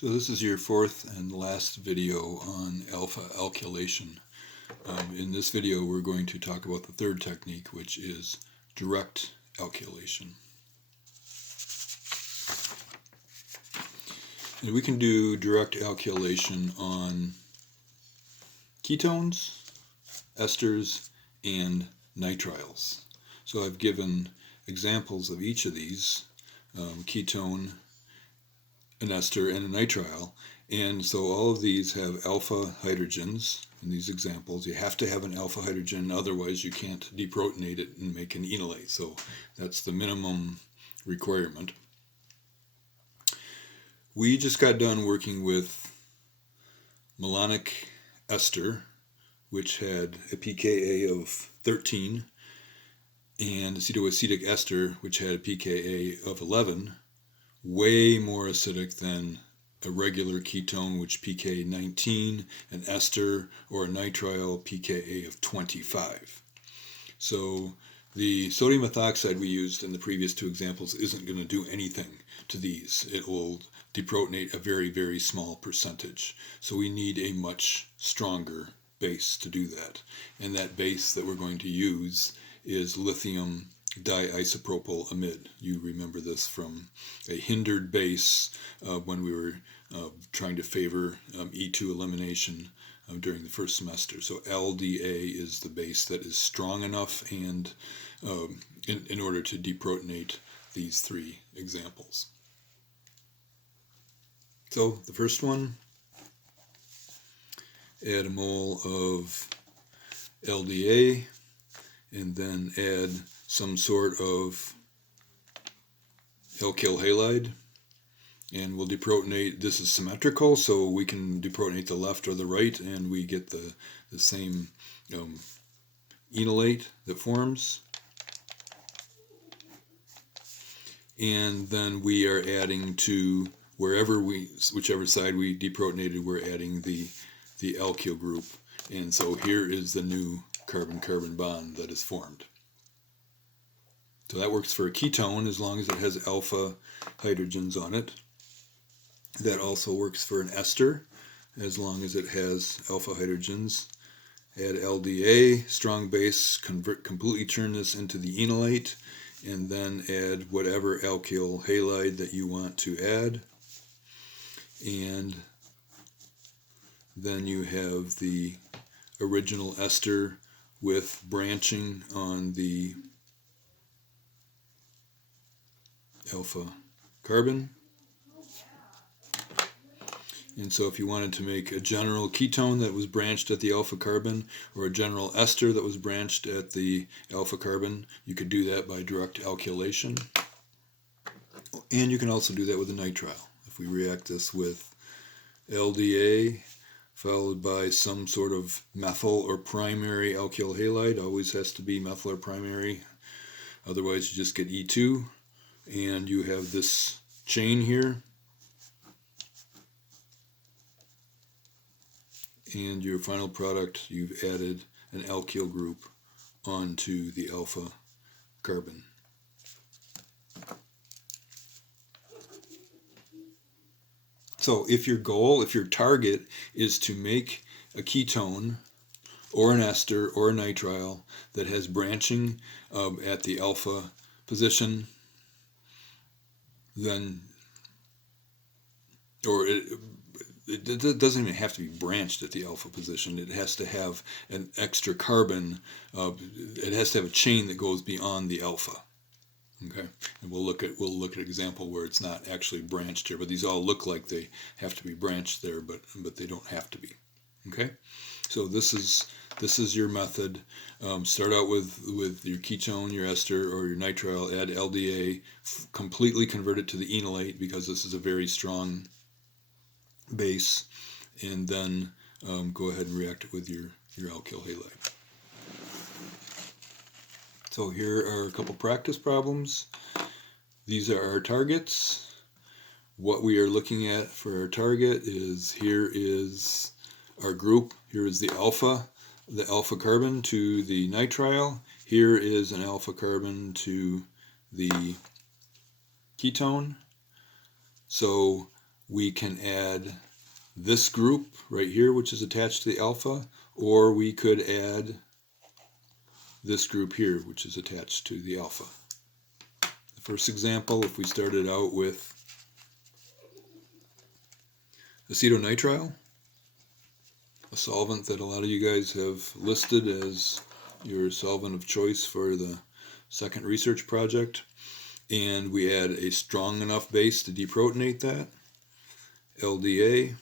So this is your fourth and last video on alpha alkylation. In this video we're going to talk about the third technique, which is direct alkylation. And we can do direct alkylation on ketones, esters, and nitriles. So I've given examples of each of these, ketone, an ester, and a nitrile. And so all of these have alpha hydrogens in these examples. You have to have an alpha hydrogen, otherwise you can't deprotonate it and make an enolate. So that's the minimum requirement. We just got done working with malonic ester, which had a pKa of 13, and acetoacetic ester, which had a pKa of 11. Way more acidic than a regular ketone, which pK 19, an ester or a nitrile pKa of 25. So the sodium methoxide we used in the previous two examples isn't going to do anything to these. It will deprotonate a very, very small percentage. So we need a much stronger base to do that. And that base that we're going to use is lithium diisopropyl amide. You remember this from a hindered base when we were trying to favor E2 elimination during the first semester. So LDA is the base that is strong enough and in order to deprotonate these three examples. So the first one, add a mole of LDA and then add some sort of alkyl halide, and we'll deprotonate. This is symmetrical, so we can deprotonate the left or the right, and we get the same enolate that forms. And then we are adding to whichever side we deprotonated, we're adding the alkyl group, and so here is the new carbon-carbon bond that is formed. So that works for a ketone as long as it has alpha hydrogens on it. That also works for an ester as long as it has alpha hydrogens. Add LDA, strong base, completely turn this into the enolate, and then add whatever alkyl halide that you want to add. And then you have the original ester with branching on the alpha carbon. And so if you wanted to make a general ketone that was branched at the alpha carbon, or a general ester that was branched at the alpha carbon, you could do that by direct alkylation. And you can also do that with a nitrile. If we react this with LDA followed by some sort of methyl or primary alkyl halide, always has to be methyl or primary, otherwise you just get E2, and you have this chain here, and your final product, you've added an alkyl group onto the alpha carbon. So if your target is to make a ketone or an ester or a nitrile that has branching at the alpha position, then, or it doesn't even have to be branched at the alpha position. It has to have an extra carbon. It has to have a chain that goes beyond the alpha. Okay, and we'll look at an example where it's not actually branched here, but these all look like they have to be branched there, but they don't have to be. Okay, so this is your method. Start out with your ketone, your ester, or your nitrile. Add LDA, completely convert it to the enolate because this is a very strong base, and then go ahead and react it with your alkyl halide. So here are a couple practice problems. These are our targets. What we are looking at for our target is, here is our group. Here is the alpha carbon to the nitrile. Here is an alpha carbon to the ketone. So we can add this group right here, which is attached to the alpha, or we could add this group here, which is attached to the alpha. The first example, if we started out with acetonitrile, a solvent that a lot of you guys have listed as your solvent of choice for the second research project, and we add a strong enough base to deprotonate that, LDA,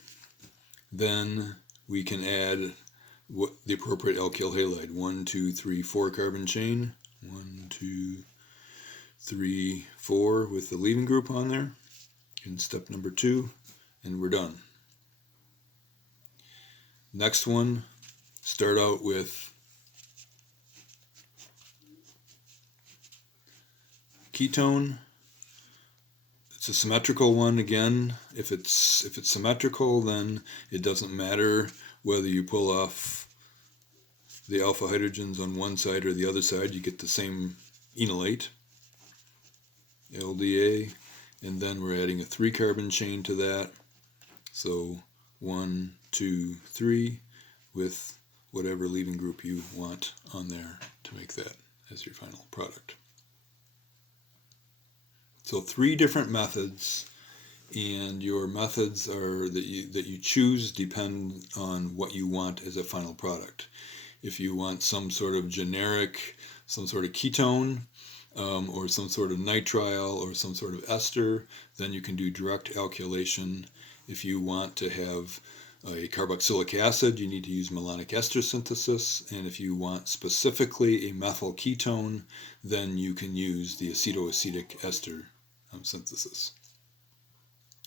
then we can add the appropriate alkyl halide. 1, 2, 3, 4 carbon chain. 1, 2, 3, 4 with the leaving group on there. In step number 2, and we're done. Next one, start out with ketone. It's a symmetrical one again. If it's symmetrical, then it doesn't matter whether you pull off the alpha hydrogens on one side or the other side. You get the same enolate, LDA, and then we're adding a 3 carbon chain to that. So 1, 2, 3 with whatever leaving group you want on there to make that as your final product. So 3 different methods, and your methods are that you choose depend on what you want as a final product. If you want some sort of generic, some sort of ketone, or some sort of nitrile or some sort of ester, then you can do direct alkylation. If you want to have a carboxylic acid, you need to use malonic ester synthesis, and if you want specifically a methyl ketone, then you can use the acetoacetic ester synthesis.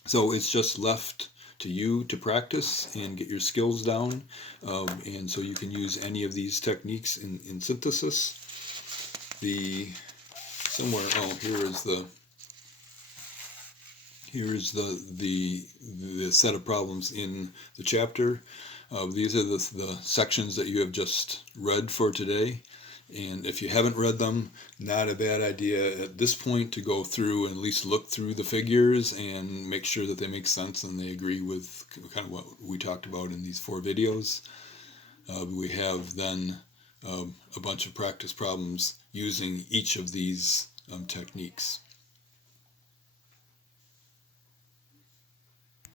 So it's just left to you to practice and get your skills down, and so you can use any of these techniques in synthesis. Here is the set of problems in the chapter. These are the sections that you have just read for today. And if you haven't read them, not a bad idea at this point to go through and at least look through the figures and make sure that they make sense and they agree with kind of what we talked about in these 4 videos. We have then a bunch of practice problems using each of these techniques.